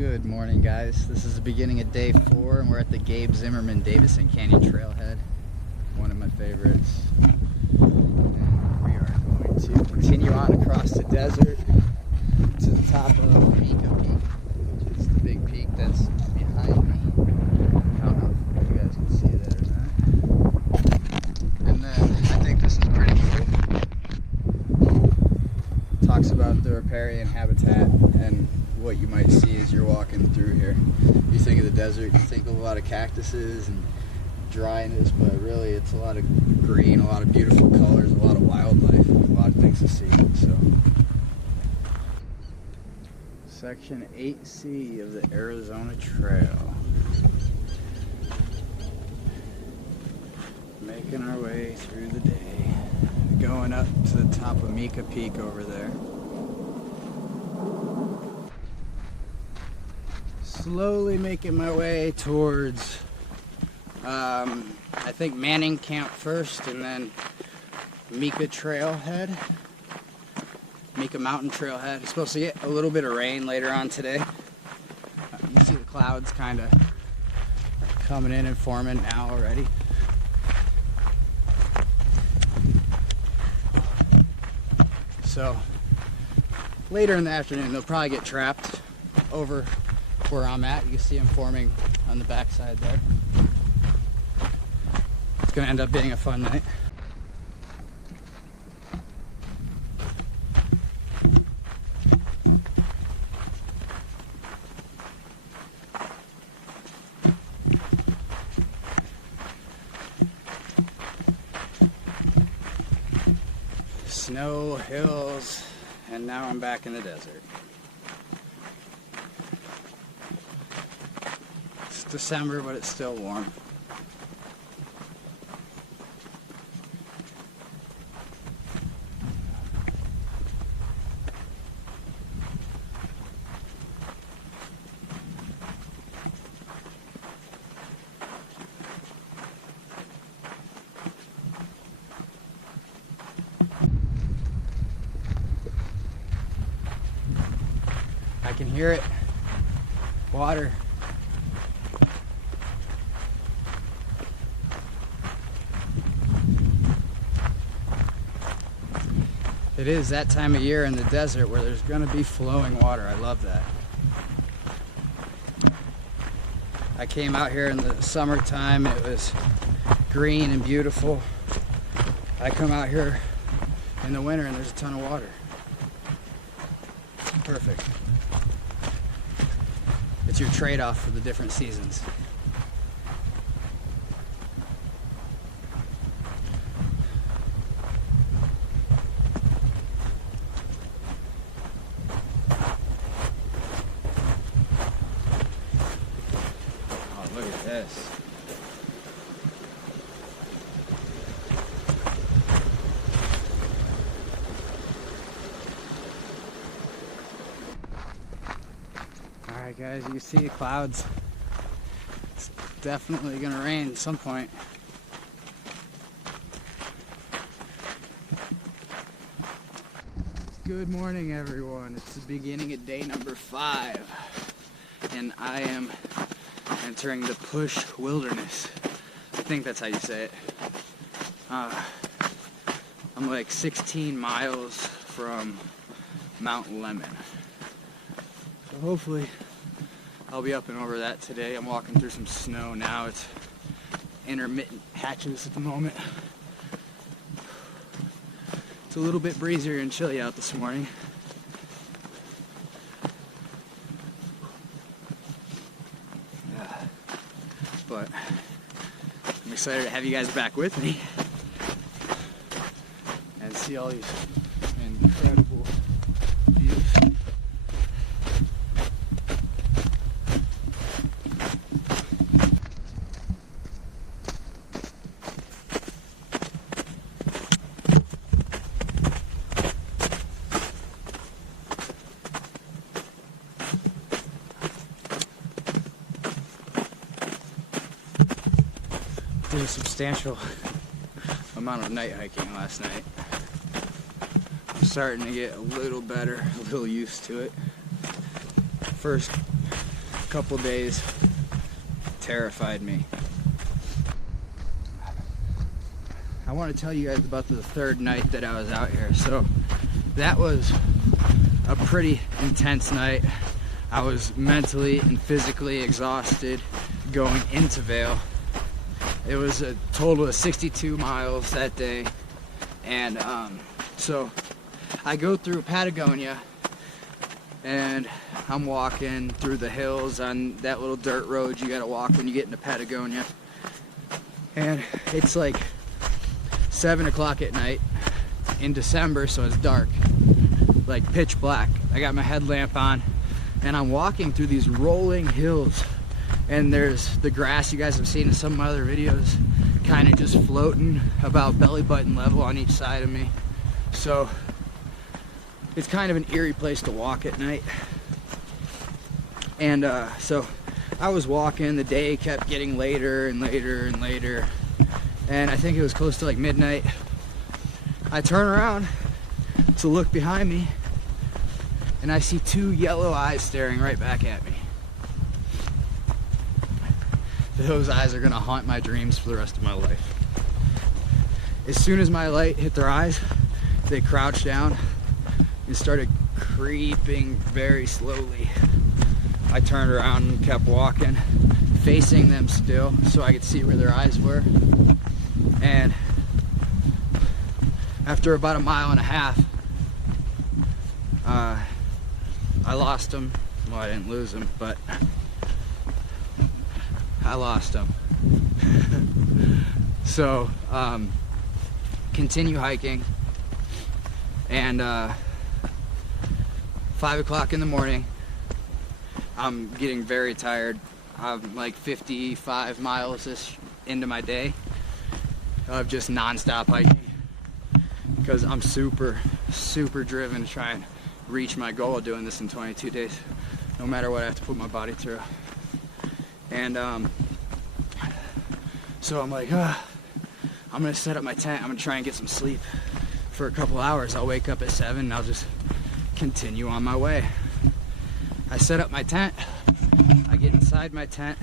Good morning, guys. This is the beginning of day 4 and we're at the Gabe Davison Canyon Trailhead, one of my favorites. And we are going to continue on across the desert to the top of Mika Peak, which is the big peak that's behind me. I don't know if you guys can see that or not. And then I think this is pretty cool. Talks about the riparian habitat and what you might see as you're walking through here. You think of the desert, you think of a lot of cactuses and dryness, but really it's a lot of green, a lot of beautiful colors, a lot of wildlife, a lot of things to see. So, Section 8C of the Arizona Trail. Making our way through the day. Going up to the top of Mika Peak over there. Slowly making my way towards, I think Manning Camp first, and then Mika Trailhead, Mika Mountain Trailhead. It's supposed to get a little bit of rain later on today. You see the clouds kind of coming in and forming now already. So later in the afternoon, they'll probably get trapped over where I'm at. You can see them forming on the backside there. It's going to end up being a fun night. Snow, hills, and now I'm back in the desert. December, but it's still warm. I can hear it. Water. It is that time of year in the desert where there's going to be flowing water. I love that. I came out here in the summertime. It was green and beautiful. I come out here in the winter and there's a ton of water. Perfect. It's your trade-off for the different seasons. Look at this. Alright guys, you can see the clouds. It's definitely going to rain at some point. Good morning everyone. It's the beginning of day number 5. And I am entering the Push Wilderness. I think that's how you say it. I'm like 16 miles from Mount Lemon. So hopefully I'll be up and over that today. I'm walking through some snow now. It's intermittent patches at the moment. It's a little bit breezier and chilly out this morning. But I'm excited to have you guys back with me and see all these incredible views. Did a substantial amount of night hiking last night. I'm starting to get a little better, a little used to it. First couple days terrified me. I want to tell you guys about the third night that I was out here. So that was a pretty intense night. I was mentally and physically exhausted going into Vail. It was a total of 62 miles that day. And so I go through Patagonia and I'm walking through the hills on that little dirt road you gotta walk when you get into Patagonia. And it's like 7 o'clock at night in December, so it's dark, like pitch black. I got my headlamp on and I'm walking through these rolling hills, and there's the grass you guys have seen in some of my other videos kind of just floating about belly button level on each side of me. So it's kind of an eerie place to walk at night. And so I was walking, the day kept getting later and later and later, and I think it was close to like midnight. I turn around to look behind me and I see two yellow eyes staring right back at me. Those eyes are gonna haunt my dreams for the rest of my life. As soon as my light hit their eyes, they crouched down and started creeping very slowly. I turned around and kept walking, facing them still so I could see where their eyes were. And after about 1.5 miles, I lost them. Well, I didn't lose them, but I lost them. So continue hiking, and 5 o'clock in the morning, I'm getting very tired. I'm like 55 miles into my day of just non-stop hiking, because I'm super driven to try and reach my goal of doing this in 22 days, no matter what I have to put my body through. And so I'm like, I'm gonna set up my tent. I'm gonna try and get some sleep for a couple hours. I'll wake up at 7 and I'll just continue on my way. I set up my tent, I get inside my tent,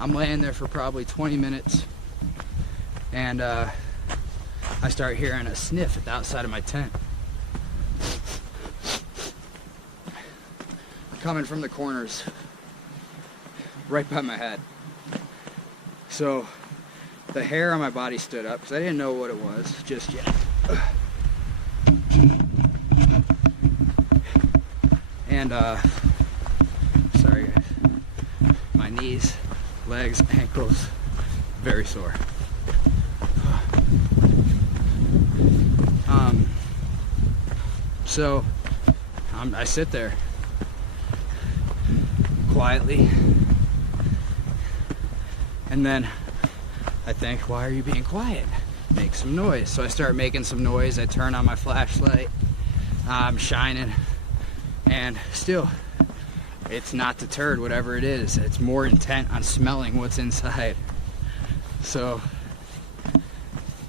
I'm laying there for probably 20 minutes, and I start hearing a sniff at the outside of my tent, coming from the corners right by my head. So the hair on my body stood up because I didn't know what it was just yet. And sorry guys, my knees, legs, ankles, very sore. So I sit there quietly, and then I think, why are you being quiet? Make some noise. So I start making some noise. I turn on my flashlight. I'm shining, and still it's not deterred, whatever it is. It's more intent on smelling what's inside. So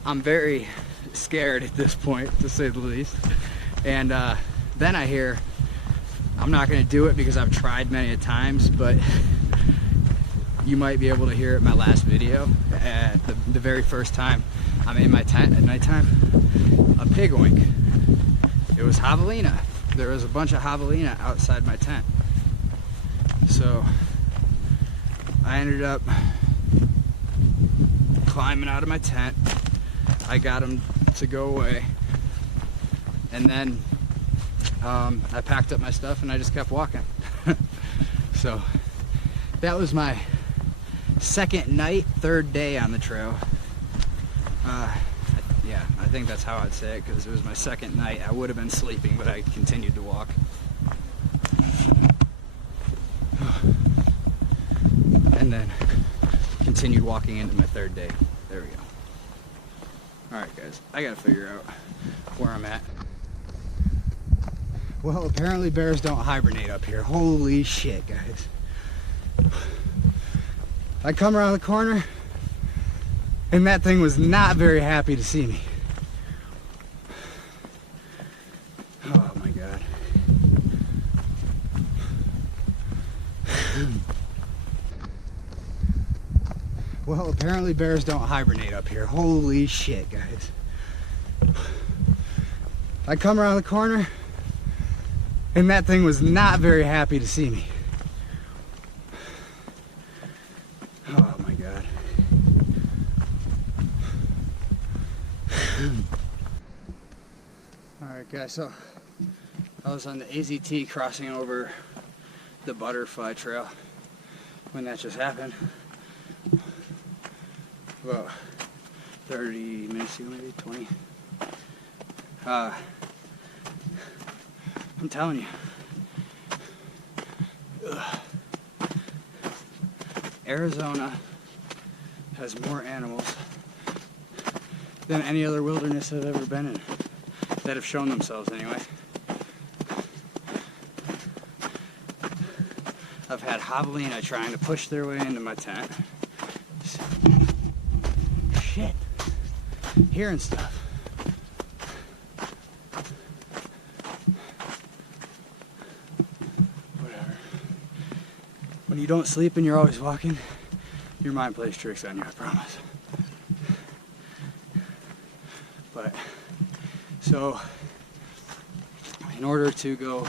I'm very scared at this point, to say the least. And then I hear, I'm not going to do it because I've tried many a times, but you might be able to hear it in my last video. At the very first time I'm in my tent at nighttime, a pig oink. It was javelina. There was a bunch of javelina outside my tent. So I ended up climbing out of my tent. I got them to go away, and then I packed up my stuff and I just kept walking. So that was my second night, third day on the trail. Yeah, I think that's how I'd say it, because it was my second night. I would have been sleeping, but I continued to walk. And then continued walking into my third day. There we go. Alright guys, I gotta figure out where I'm at. Well, apparently bears don't hibernate up here. Holy shit, guys. I come around the corner and that thing was not very happy to see me. Oh my god. Well, apparently bears don't hibernate up here. Holy shit, guys. I come around the corner and that thing was not very happy to see me. Oh my God. Alright guys, so I was on the AZT crossing over the butterfly trail when that just happened. About 30 minutes ago, maybe 20. I'm telling you, Arizona has more animals than any other wilderness I've ever been in, that have shown themselves anyway. I've had javelina trying to push their way into my tent. Shit. Hearing stuff. Whatever. When you don't sleep and you're always walking, your mind plays tricks on you, I promise. But, so, in order to go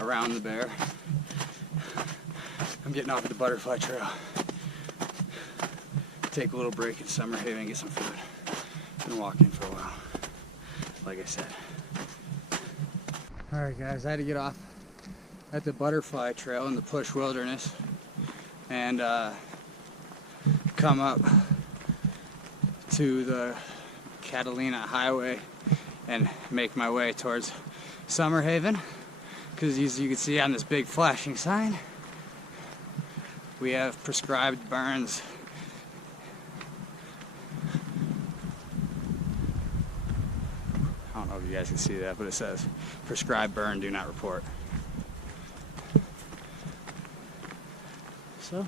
around the bear, I'm getting off at the butterfly trail. Take a little break in Summer Haven, get some food, and walk in for a while, like I said. Alright guys, I had to get off at the butterfly trail in the Push Wilderness and come up to the Catalina Highway and make my way towards Summer Haven, because as you can see on this big flashing sign, we have prescribed burns. I don't know if you guys can see that, but it says prescribed burn, do not report. So,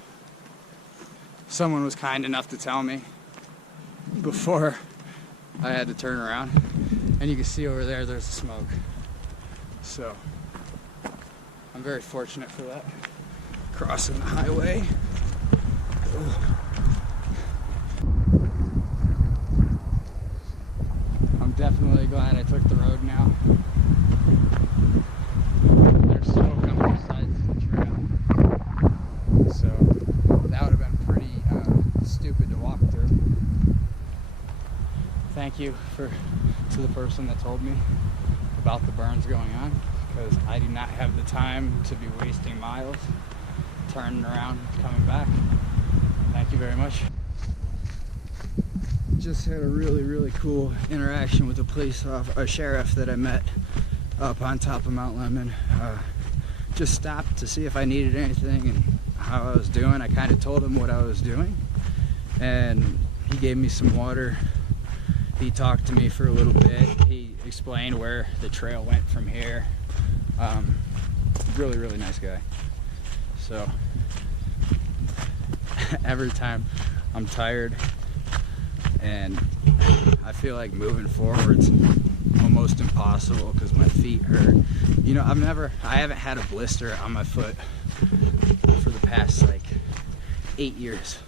someone was kind enough to tell me before I had to turn around, and you can see over there, there's the smoke. So, I'm very fortunate for that. Crossing the highway. I'm definitely glad I took the road now. There's smoke on both sides of the trail, so that would have been pretty stupid to walk through. Thank you to the person that told me about the burns going on, because I do not have the time to be wasting miles turning around, coming back. Thank you very much. Just had a really cool interaction with a sheriff that I met up on top of Mount Lemmon. Just stopped to see if I needed anything and how I was doing. I kind of told him what I was doing, and he gave me some water. He talked to me for a little bit. He explained where the trail went from here. Really nice guy. So every time I'm tired and I feel like moving forward's almost impossible because my feet hurt. You know, I haven't had a blister on my foot for the past like 8 years.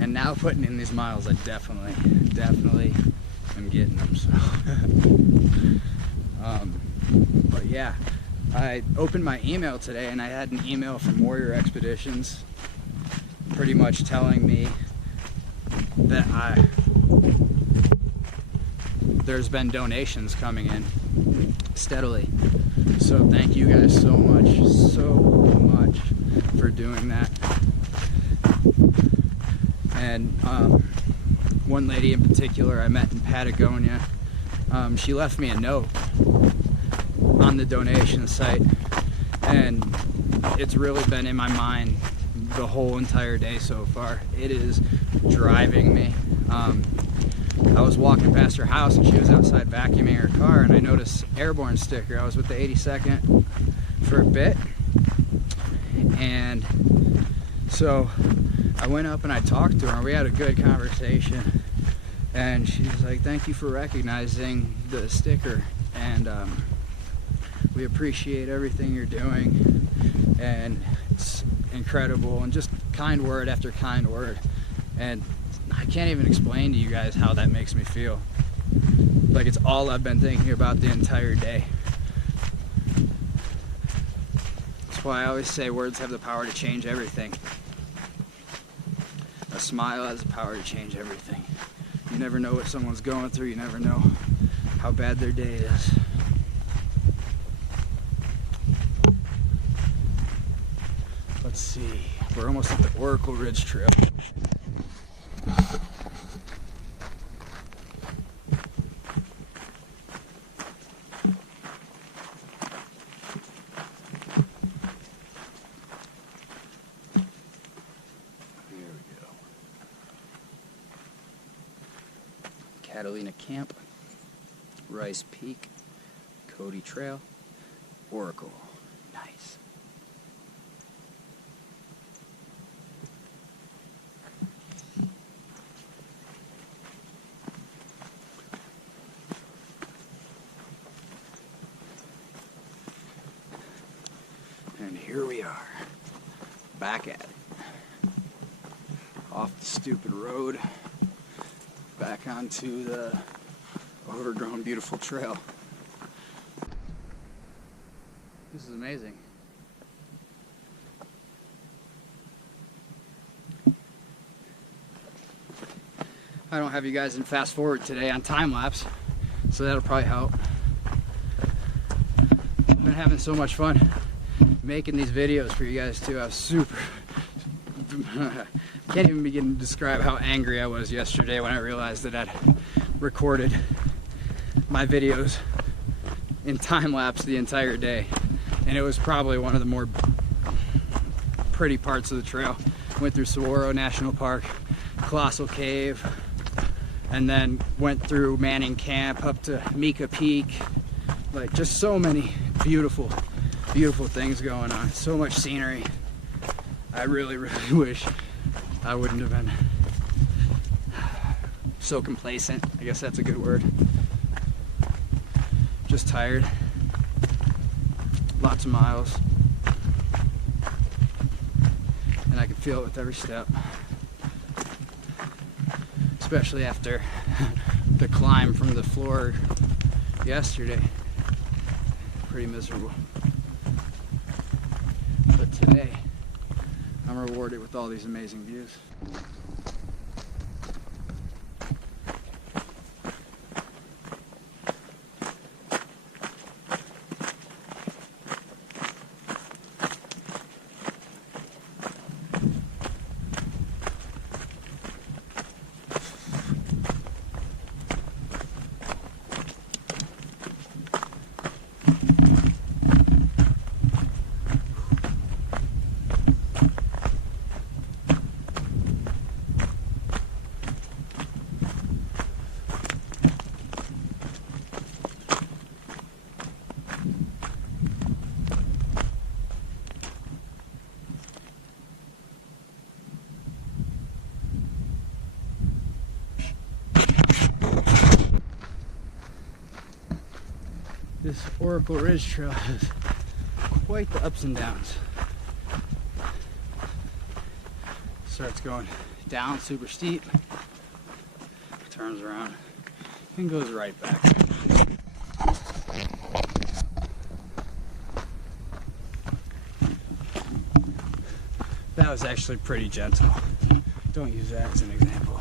And now putting in these miles, I definitely am getting them, so. But yeah, I opened my email today and I had an email from Warrior Expeditions pretty much telling me that there's been donations coming in steadily. So thank you guys so much for doing that. And one lady in particular I met in Patagonia, she left me a note on the donation site, and it's really been in my mind the whole entire day so far. It is driving me. I was walking past her house and she was outside vacuuming her car, and I noticed airborne sticker. I was with the 82nd for a bit, and so I went up and I talked to her. We had a good conversation, and she's like, thank you for recognizing the sticker, and we appreciate everything you're doing, and it's incredible, and just kind word after kind word. And I can't even explain to you guys how that makes me feel. Like it's all I've been thinking about the entire day. That's why I always say words have the power to change everything. A smile has the power to change everything. You never know what someone's going through. You never know how bad their day is. Let's see. We're almost at the Oracle Ridge Trail. Catalina Camp, Rice Peak, Cody Trail, Oracle. Nice. And here we are, back at it. Off the stupid road. Back onto the overgrown, beautiful trail. This is amazing. I don't have you guys in fast forward today on time lapse, so that'll probably help. I've been having so much fun making these videos for you guys too. I was super can't even begin to describe how angry I was yesterday when I realized that I'd recorded my videos in time lapse the entire day, and it was probably one of the more pretty parts of the trail. Went through Saguaro National Park, Colossal Cave, and then went through Manning Camp up to Mika Peak. Like, just so many beautiful things going on, so much scenery. I really wish I wouldn't have been so complacent. I guess that's a good word. Just tired. Lots of miles. And I can feel it with every step. Especially after the climb from the floor yesterday. Pretty miserable. But today, I'm rewarded with all these amazing views. This Oracle Ridge Trail has quite the ups and downs. Starts going down super steep, turns around, and goes right back. That was actually pretty gentle. Don't use that as an example.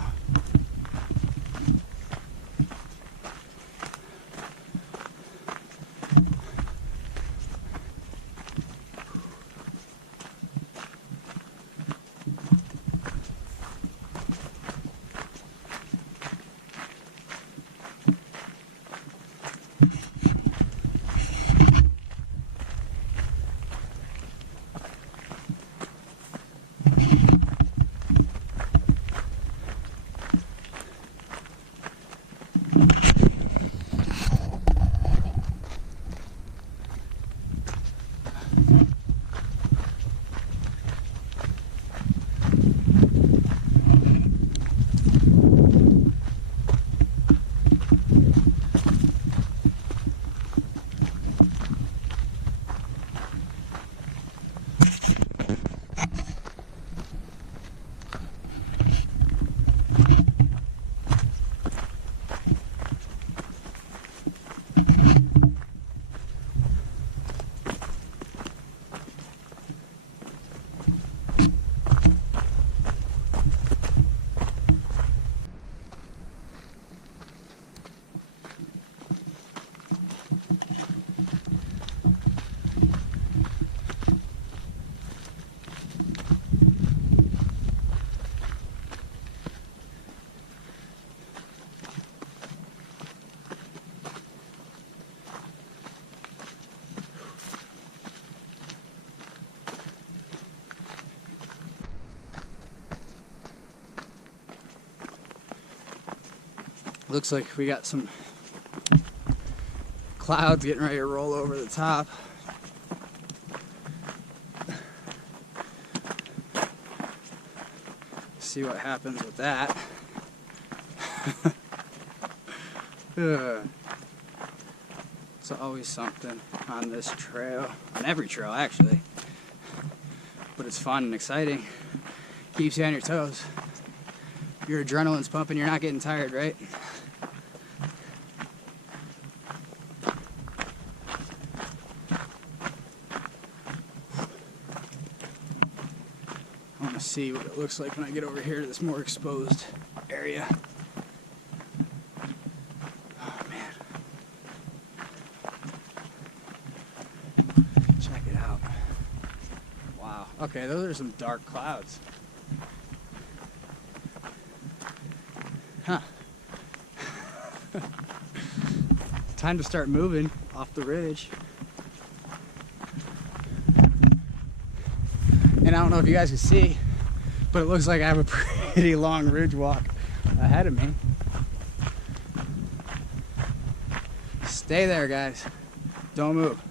Looks like we got some clouds getting ready to roll over the top. See what happens with that. It's always something on this trail, on every trail actually, but it's fun and exciting. Keeps you on your toes. Your adrenaline's pumping, you're not getting tired, right? I want to see what it looks like when I get over here to this more exposed area. Oh man. Check it out. Wow. Okay, those are some dark clouds. Huh. Time to start moving off the ridge. And I don't know if you guys can see, but it looks like I have a pretty long ridge walk ahead of me. Stay there, guys. Don't move.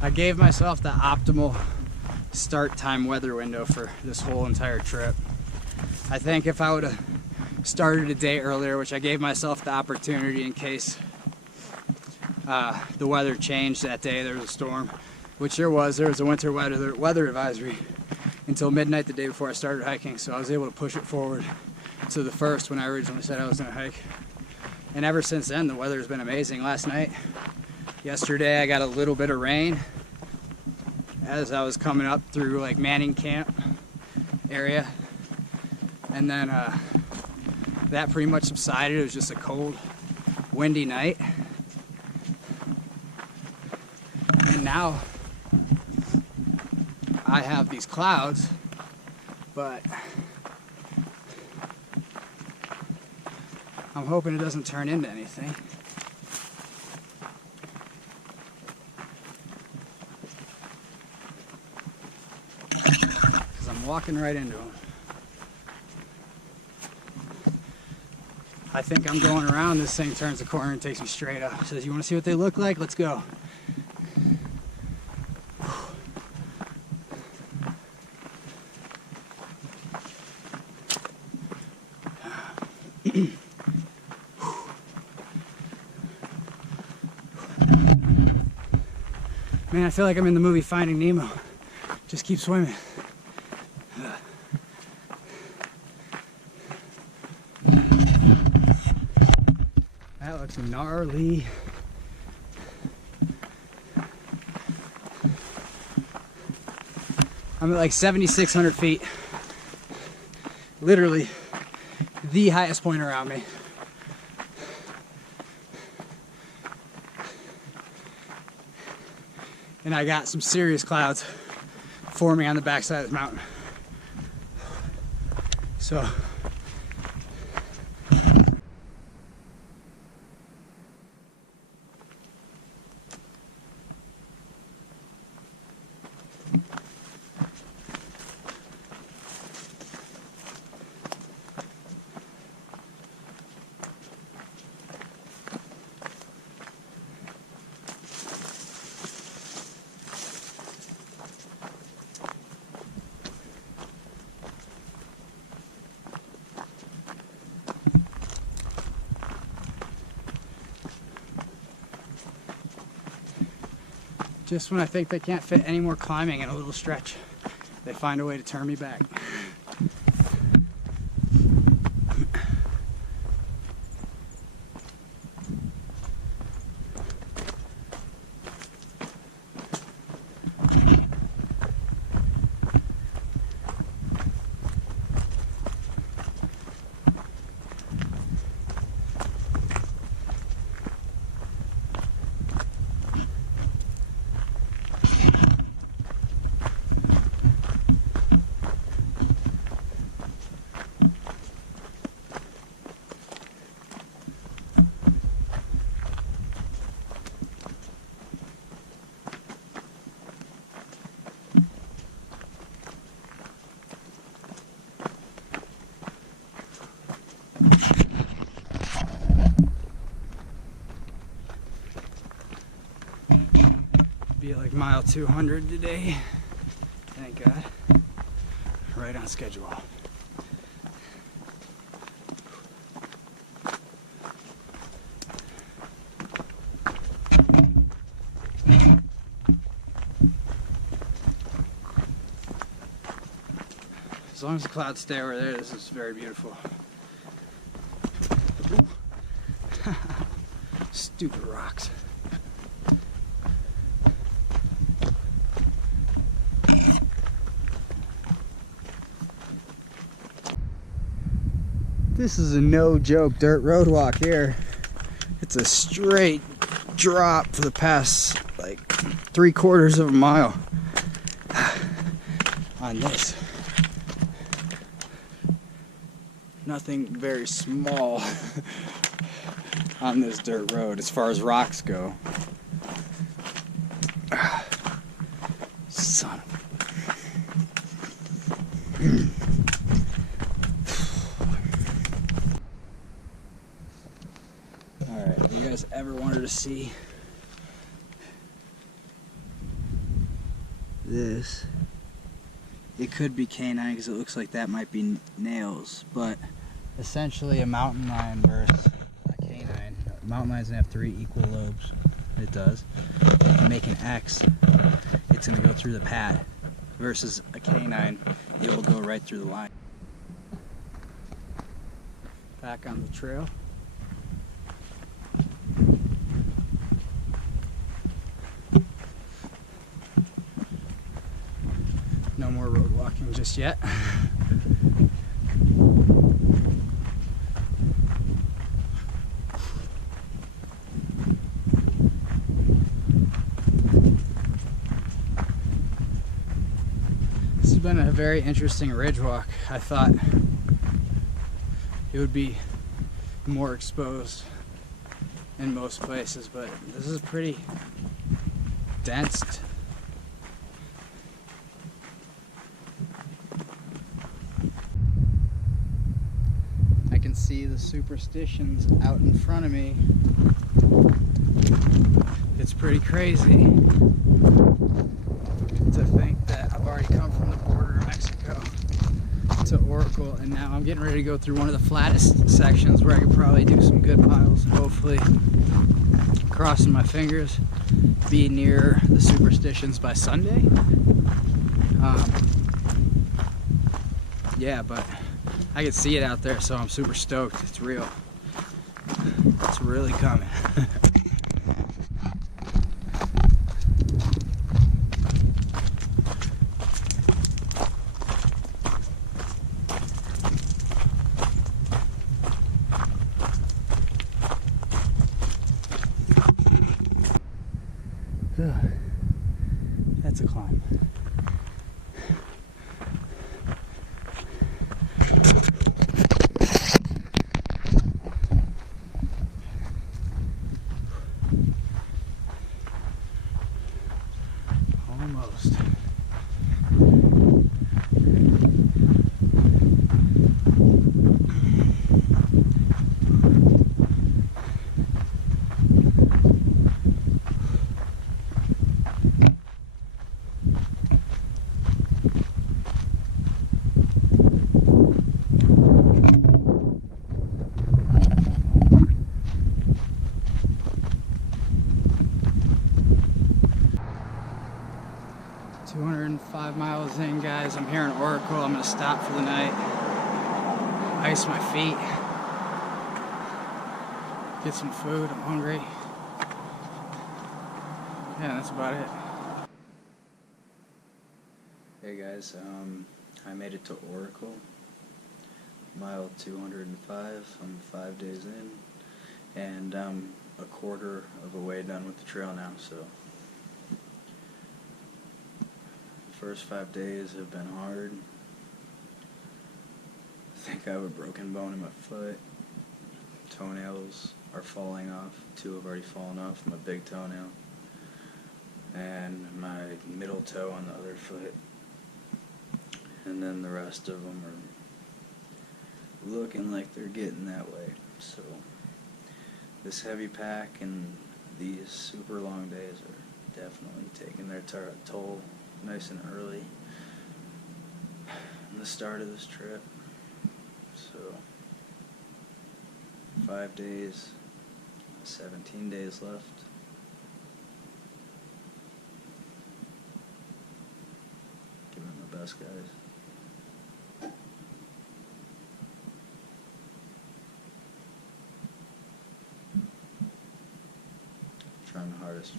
I gave myself the optimal start time weather window for this whole entire trip. I think if I would have started a day earlier, which I gave myself the opportunity in case the weather changed that day, there was a storm, which there was a winter weather advisory until midnight the day before I started hiking, so I was able to push it forward to the first when I originally said I was going to hike. And ever since then, the weather's been amazing. Last night, yesterday, I got a little bit of rain as I was coming up through like Manning Camp area, and then that pretty much subsided. It was just a cold, windy night, and now I have these clouds, but I'm hoping it doesn't turn into anything. Walking right into them. I think I'm going around. This thing turns the corner and takes me straight up. Says, you want to see what they look like? Let's go. Man, I feel like I'm in the movie Finding Nemo. Just keep swimming. That looks gnarly. I'm at like 7,600 feet. Literally the highest point around me. And I got some serious clouds forming on the backside of the mountain. So just when I think they can't fit any more climbing in a little stretch, they find a way to turn me back. like mile 200 today. Thank God. Right on schedule. As long as the clouds stay over there, this is very beautiful. Stupid rocks. This is a no-joke dirt road walk here. It's a straight drop for the past like 3/4 of a mile on this. Nothing very small on this dirt road as far as rocks go. Son of a... Alright, have you guys ever wanted to see this? It could be canine because it looks like that might be nails, but essentially a mountain lion versus a canine. Mountain lions have 3 equal lobes. It does. If you make an X, it's going to go through the pad. Versus a canine, it will go right through the line. Back on the trail. No more road walking just yet. This has been a very interesting ridge walk. I thought it would be more exposed in most places, but this is pretty dense. I can see the superstitions out in front of me. It's pretty crazy to think that I've already come from the border of Mexico to Oracle, and now I'm getting ready to go through one of the flattest sections where I could probably do some good miles and hopefully, crossing my fingers, be near the superstitions by Sunday. Yeah, but I can see it out there, so I'm super stoked. It's real. It's really coming. That's a climb. Almost. Miles in, guys. I'm here in Oracle. I'm gonna stop for the night, ice my feet, get some food. I'm hungry. Yeah, that's about it. Hey guys, I made it to Oracle, mile 205. I'm 5 days in, and I'm a quarter of a way done with the trail now, so first 5 days have been hard. I think I have a broken bone in my foot. Toenails are falling off. 2 have already fallen off, my big toenail. And my middle toe on the other foot. And then the rest of them are looking like they're getting that way. So this heavy pack and these super long days are definitely taking their toll nice and early in the start of this trip. So 5 days, 17 days left. Give it my best, guys. Trying my hardest.